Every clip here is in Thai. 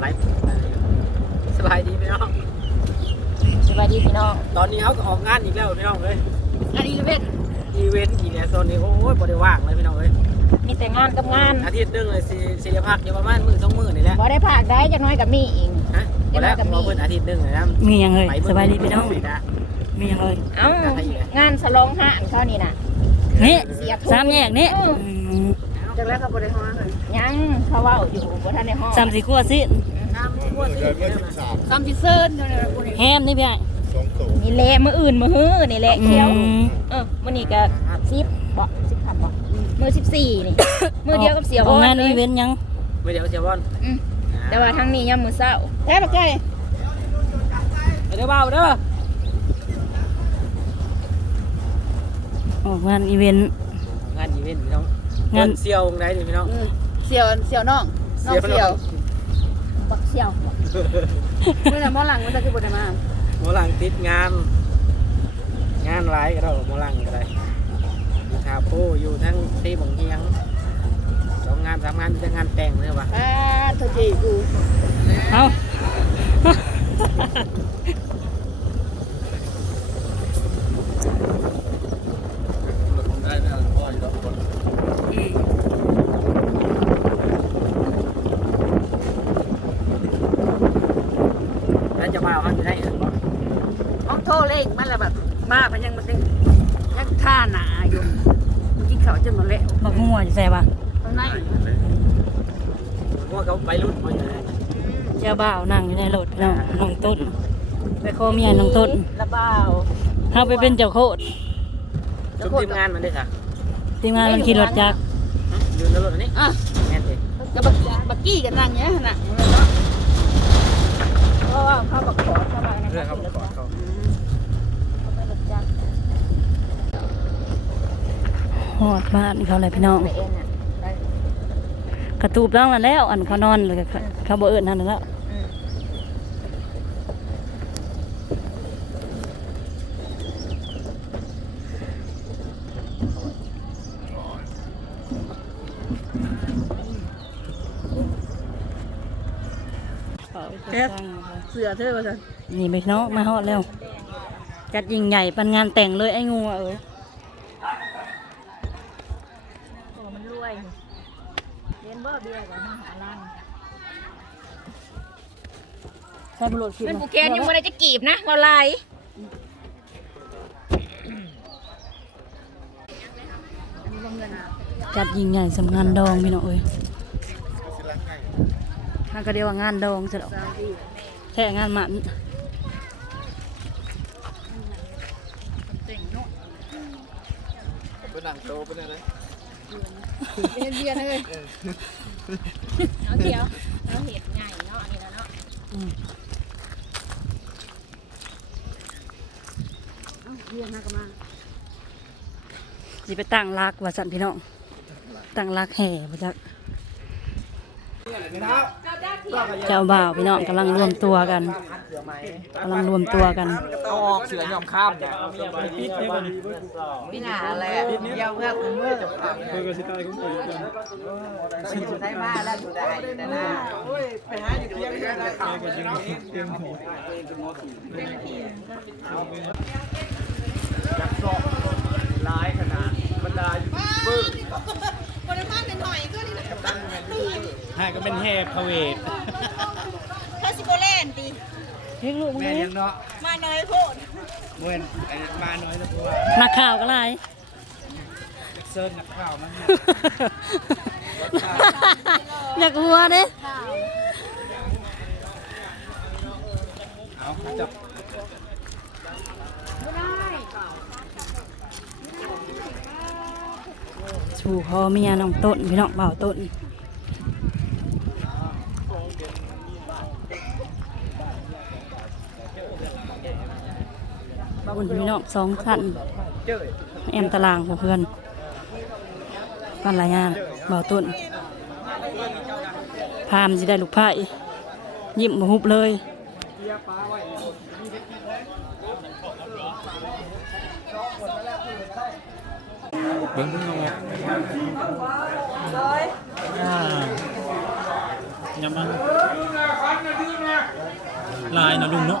ไลฟ์สบายดีพี่น้อง สวัสดีพี่น้อง ตอนนี้เขาก็ออกงานอีกแล้วพี่น้องเลยอันนี้เป็นอีเวนต์อีกแล้วตอนนี้โอ้ยบ่ได้ว่างเลยพี่น้องเลยมีแต่งานกับงานอาทิตย์หนึงเลยสิสิจะพักอยู่ประมาณมื้อสองมื้อนี่แหละบ่ได้ภาคได้จักหน้อยกับมีอีก ฮะบ่แล้วเดี๋ยวเราก็มีเราเพิ่นอาทิตย์หนึงเลยนะมีหยังเลยไปเบิ่สบายดีพี่น้อง นะมีหยังเลยเอ้างานสลองห้านเขานี่น่ะนี่เสียทุนสามแยกนี่เอออืม จากแรกเขาบริหารเลยยังเขาเว้าอยู่บ่ทันได้ฮ้องสามสี่ขั้วสิน้ำทั่วสิคำที่เซิร์นเนี่ยนะคุณแฮมนี่พี่ไอ้นี่แหละมื้ออื่นมื้อฮื้อนี่แหละเขียวอืมเออมื้อนี้ก็10บ่10คันบ่มื้อ14นี่มื้อเดียวกับเสียอบ่อกงานเลอียเวนต์ยังไม่เดี๋ยวเสียบอลอืมแต่ว่าทางนี้ยามมื้อเช้าแท้บักไก่ไปเด้อเบาเด้อออกงานอีเวนต์งานอีเวนต์พี่น้อง งานเดิเซียวไหนดิพี่น้องเสี่ยวเสี่ยวน้องน้องเสี่ยวบักเสี่ยวเมื่อไหร่หมอหลังมันจะคือบริมาหมอหลังติดงาน งานหลายก็ได้หมอหลังก็ได้อยู่คาโพอยู่ทั้งที่บงเฮียงสองงานสามงานมีแต่งานแต่งเนี่ยวะอ่าเธอจีกูเอา แล้วจะ มาเอาเขาอยู่ได้เหรอห้องโทรเลขมันละแบบมาพันยังมันยังยังท่าหนาอยู่มันกินข้าวจนหมดแล้วบักหัวจะแซ่บอะตรงไหนเพราะว่าเขาไปรุ่นเขาอยู่ไหนเจ้าบ่าวนั่งอยู่ในรถพี่น้องน้องต้นไปขอเมียน้องต้นละบ่าวเฮาไปเป็นเจ้าโคตรชุดทีมงานมันได้ค่ะทีมงานมันขี่รถจักรอยู่ในรถอันนี้อะแม่นสิกับบักบักกี้กันนั่งเนี้ยน่ะ เพราะว่าเขาบักขอเข้ามาในเรื่องเขาไปก่อเขาเขาไรถจักรฮอดบ้านเขาเลยพี่น้อง ไปเองน่ะ กระตูบต้องแล้ว อันเขานอนเลยเขาบ่เอิ้นนั่นแล้ว อืม แก๊ส เสือเธอว่าสันนี่ไปน้องมาฮอดแล้ว จัดยิ่งใหญ่ปันงานแต่งเลยไอ้งูอะเอ้ยโอ้มันรวยเรียนบ่เบี้ยกว่ามาหาลังใช่บุรุษคิดเป็นบ่บุเคนยังบ่ได้จะกีบนะบ่ลายจัดยิ่งใหญ่สำงานดองพี่น้องเอ้ยถ้าก็เดียวว่างานดองซะแล้ว แค่งานหมันเป็นเบียร์เลยเอาเดียวเอาเห็ดใหญ่เนาะอันนี้นะเนาะเบียร์นะก็มาสิไปตั้งรักว่าสันพี่น้องตั้งรักแห่บ่จัก เจ้าบ่าวพี่น้องกำลังรวมตัวกันกำลังรวมตัวกัน เอาออกเสือยอมข้ามเนี่ยพี่หนาอะไรอะเยี่ยวเพื่อนคุณเมื่อเพื่อนก็สิตายคุณปู่กันอยู่ได้มาแล้วอยู่ได้แต่หน้าไปหาอยู่เที่ยงกันนะข่าวก็ยังเตรียมหัวจักสอบร้ายขนาดบรรดายูทูบเบอร์ ให้ก็เป็นเทพพระเวทถ้าสิบ่เล่นติเฮ้ยลูกมึงแม่เอ้ยยังเนาะมาน้อยโพดเว้นไอ้มาน้อยแล้วตัวนักข่าวก็ไล่เซิร์นนักข่าวมันอยากหัวเด้เอาจับชูคอเมียน้องต้นพี่น้องบ่าวต้น บุญพี่น้องสองขันแอมตารางของเพื่อนกันรายงานบ่าวต้นพามสิได้ลูกไผ่ยิ้มมาหุบเลยเบิ้งเพิ่งเอายำมันลายนะลุงเนาะ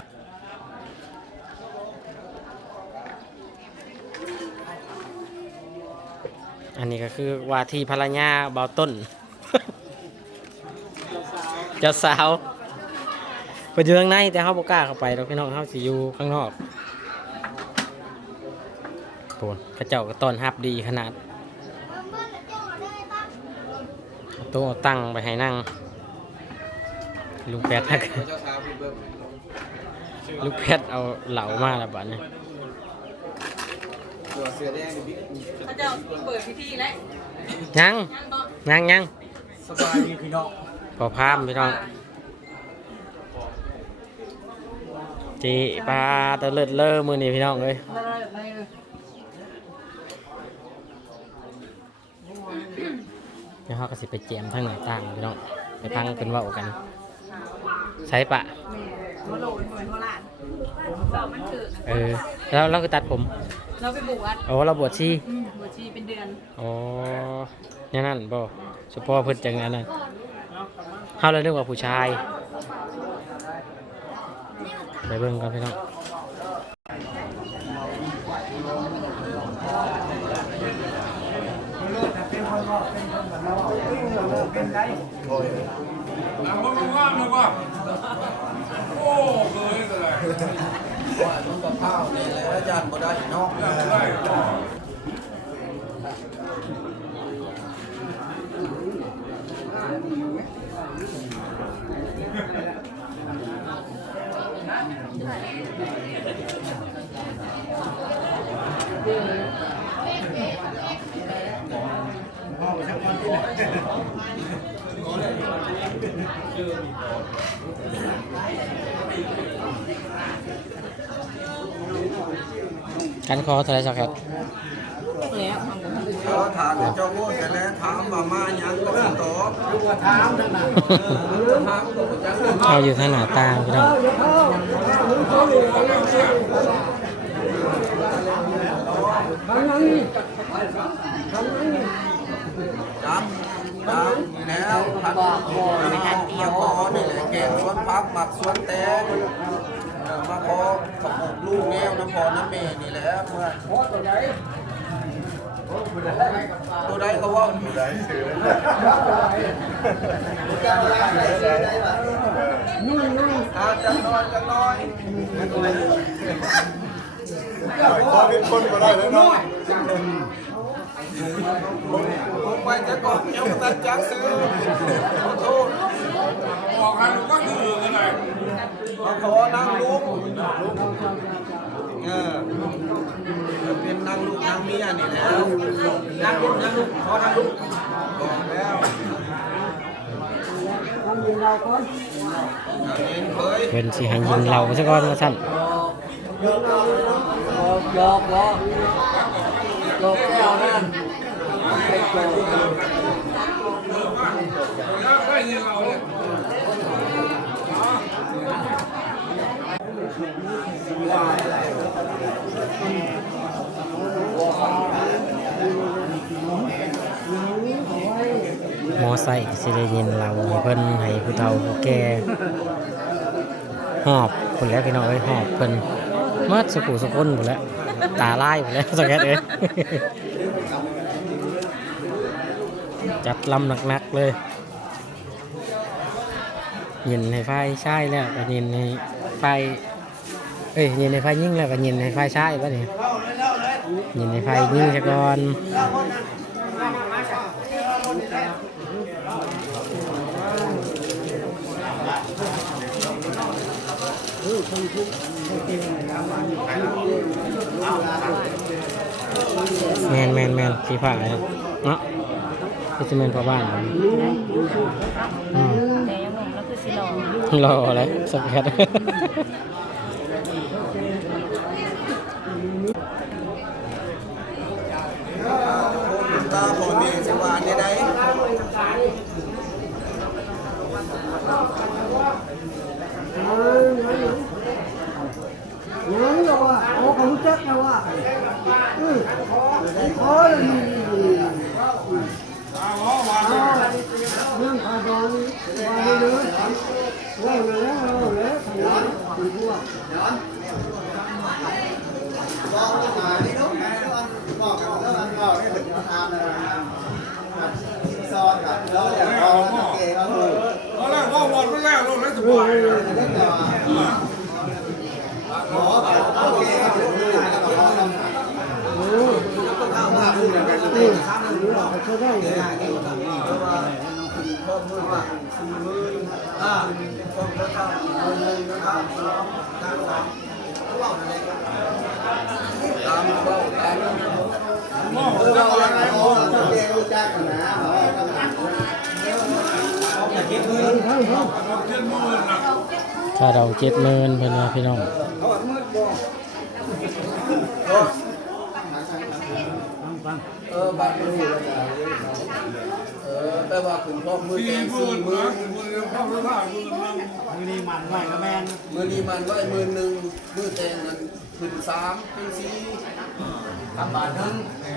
อันนี้ก็คือว่าที่ภรรยาเบาต้น เจ้าสาวไปอยู่ข้างในแต่เขาบ่กล้าเข้าไปเราพี่น้องเขาสิอยู่ข้างนอกโปนกระเจ้าก็ต้อนรับดีขนาดโต๊ะตั้งไปให้นั่ง ลุงแพทย์ลูกเพชรเอาเหลามาแล้วบัดนี้ พระเจ้าเปิดพิธีแล้วยังยังยังสบายดีพี่น้องพอพามพี่น้องจีปลาตะเลิดเลอมือนี่พี่น้องเลยเดี๋ยวเขาก็สิไปเจียมทั้งหน้าต่างพี่น้องไปพังเป็นเว่ากันใช้ปะ มาโหลดเหมือนโบราณเรามันคือเออแล้วเราคือตัดผม เราไปบวชโอ้เราบวชชีบวชชีเป็นเดือนอ๋อเนี่ยนั่นบ่เฉพาะเพิ่นจังอันนั้นเฮาเลยนึกว่าผู้ชายไปเบิ่งกันพี่น้องกันค อเท่าไหรสักครับ เอ อถามเจ้าโง่แต่แล้วถามว่ามาหยังก็สิตอบเอาอยู่ทางหน้าต่างพี่น้องครั บครับแล้วพักมาขอนี่แหละแกงสวนพักหมักสวนแตงเออมาขอขอบลูกแก้วน้ำพอน้ำเมนี่แหละเมื่อตัวใดก็ว่าตัวใดซื้ออาจังน้อยจังน้อยขอเป็นคนก็ได้แล้วเนาะ ไปจะก่อนยังไม่ตัดจักซื้อขอโทษบอกให้ลูกก็คือกันเลยมาขอนั่งลูกเออเป็นนั่งลูกนั่งเมียนี่แล้วนั่งลูกนั่งลูกขอนั่งลูกบอกแล้วนั่งยิงเราคนเคยเพิ่นสิให้ยิงเราซะก่อนว่าซั่นหยอกหยอกหยอกแก้วนั่น มอไซค์สิได้ยินเราเพิ่นให้ผู้เฒ่าผู้แก่หอบพุ่นแล้วพี่น้องเอ้ยหอบเพิ่นเมื่อสุขุสุคนพุ่นแล้วตาลายพุ่นแล้วสักแค่เอ้ย จัดลำหนักๆเลยยินให้ไฟใช่แล้วก็ยินให้ไฟเอ้ยยินให้ไฟยิ่งแล้วก็ยินให้ไฟใช่ป่ะนี่ยินให้ไฟยิ่งซะก่อนแมนแมนแมนสีผ้าเนาะเนาะที่จะแมนพ่อบ้านอืมแต่ยังหนุ่มแล้วคือสิรอรออะไรสักแคทตาพ่อแม่สิว่าได้ไดยังเราอะโอ้ผมจักนะว่าอือขอเลย นี่เตามหม้อจะเราเจ็ดหมื่นเพื่อนว่าพี่น้อง เออบ้านมันอยู่แล้วนะเออแต่ว่าคุณพ่อมือสี่แกงสี่มื่นมืนะอมือพ่อพระพามือนึงมือนี้มันไหวมือหนึ่งมือแตงนั้นขึ้นสามเป็นสี่ทำบาทนึง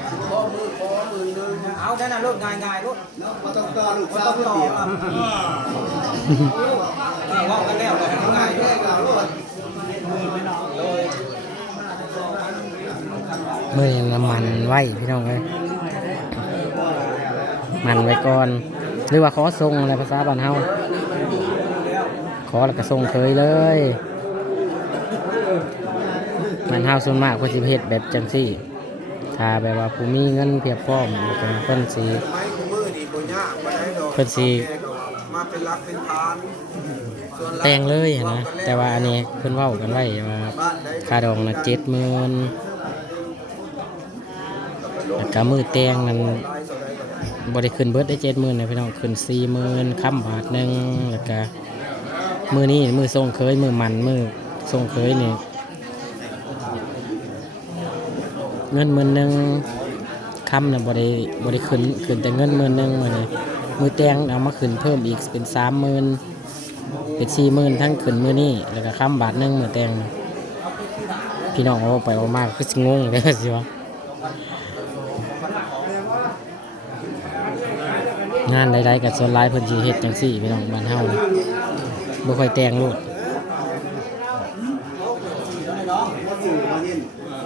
คุณพ่อมือคอมือหนึ่งเอาได้นะลูกง่ายง่ายลูกมาต้องต่อลูกสาวเดียวว่ากันแล้วเลยง่ายแค่เราลูกเมื่อน้ำมันไหวพี่น้องเลย มันไว้ก่อน หรือว่าขอทรงอะไรภาษาบ้านเฮาขอแล้วก็ทรงเคยเลย มันเฮาส่วนมากเพิ่นสิเฮ็ดแบบจังซี่ถ้าแบบว่าผู้มีเงินเพียบพร้อมก็เพิ่นสิเพิ่นสิแต่งเลยนะแต่ว่าอันนี้เพิ่นเว้ากันไว้ว่าบ้าดค่าดองน่ะ70,000แล้วก็มือแต่งนั้น บริขึ้นเบิร์ดได้เจ็ดหมื่นนะพี่น้องขึ้นสี่หมื่นค้ำบาทหนึ่งแล้วก็มือนี้มือทรงเคยมือมันมือทรงเคยนี่เงินหมื่นหนึ่งค้ำนะบริบริขึ้นขึ้นแต่เงินหมื่นหนึ่งมือนี้มือแตงเอามาขึ้นเพิ่มอีกเป็นสามหมื่นเป็นสี่หมื่นทั้งขึ้นมือนี้แล้วก็ค้ำบาทหนึ่งมือแตงพี่น้องเอาไปเอามากคืองงเลยสิวะ งานใดๆกับส่วนหลายเพิ่นสิเฮ็ดจังซี่พี่น้องบ้านเฮานี่บ่ค่อยแต่งโลด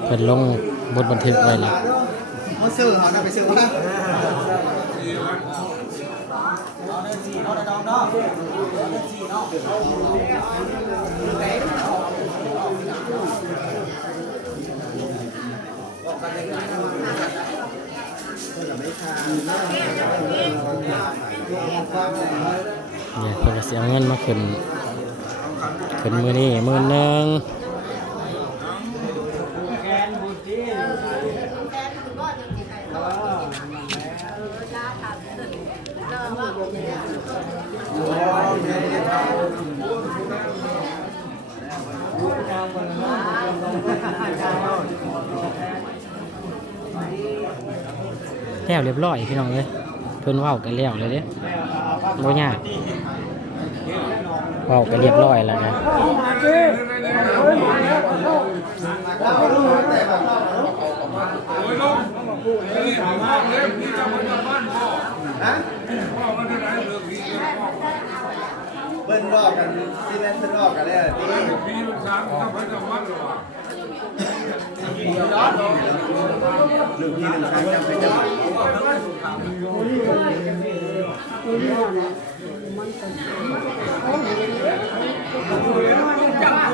เพิ่นลงบทบันทึกไว้แล้วเขาซื้อเขาจะไปซื้อมาเเนี่ยเพิ่นก็สิเอาเงินมาขึ้นขึ้นมื้อนี้มื้อหนึง แล้วเรียบร้อยพี่น้องเอ้ยเพิ่นเว้ากันแล้วเลยเด้บ่ยากเว้ากันเรียบร้อยแล้วนะโอ้ยลุงนี่ผมพ่อเล็บนี่จะมาจากบ้านพ่อฮะพ่อมันได้ไหนเรื่องนี้พ่อเบิ้ลรอบกันที่เล่นเบิ้ลรอบกันเลยพี่ลูกสาวทำไปจากบ้านหรอ หนึ่งที่หนึ่งครั้งจำไปจำมัน